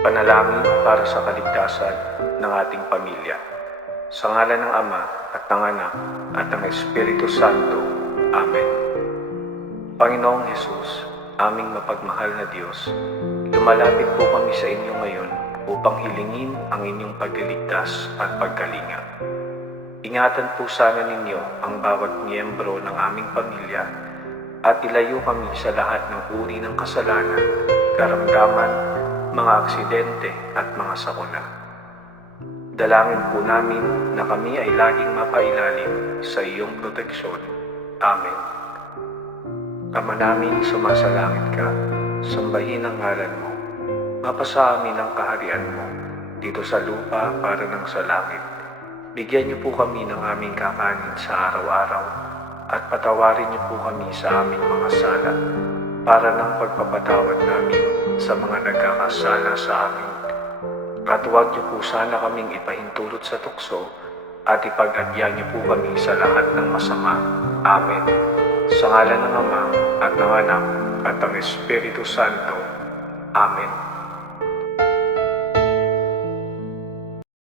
Panalangin para sa kaligtasan ng ating pamilya. Sa ngalan ng Ama at ng Anak at ng Espiritu Santo. Amen. Panginoong Hesus, aming mapagmahal na Diyos, lumalapit po kami sa inyo ngayon upang hilingin ang inyong pagliligtas at pagkalinga. Ingatan po sana ninyo ang bawat miyembro ng aming pamilya at ilayo kami sa lahat ng uri ng kasalanan, karamdaman, mga aksidente at mga sakuna. Dalangin po namin na kami ay laging mapailalim sa iyong proteksyon. Amen. Ama namin, sumasalangit ka, sambahin ang ngalan mo. Mapasa amin ang kaharian mo, dito sa lupa para ng sa langit. Bigyan niyo po kami ng aming kakanin sa araw-araw, at patawarin niyo po kami sa aming mga sala, para ng pagpapatawad namin sa mga nagkakasala sa amin. At huwag niyo po sana kaming ipahintulot sa tukso, at ipag-adya niyo po kami sa lahat ng masama. Amen. Sa ngalan ng Ama, at ng Anak, at ng Espiritu Santo. Amen.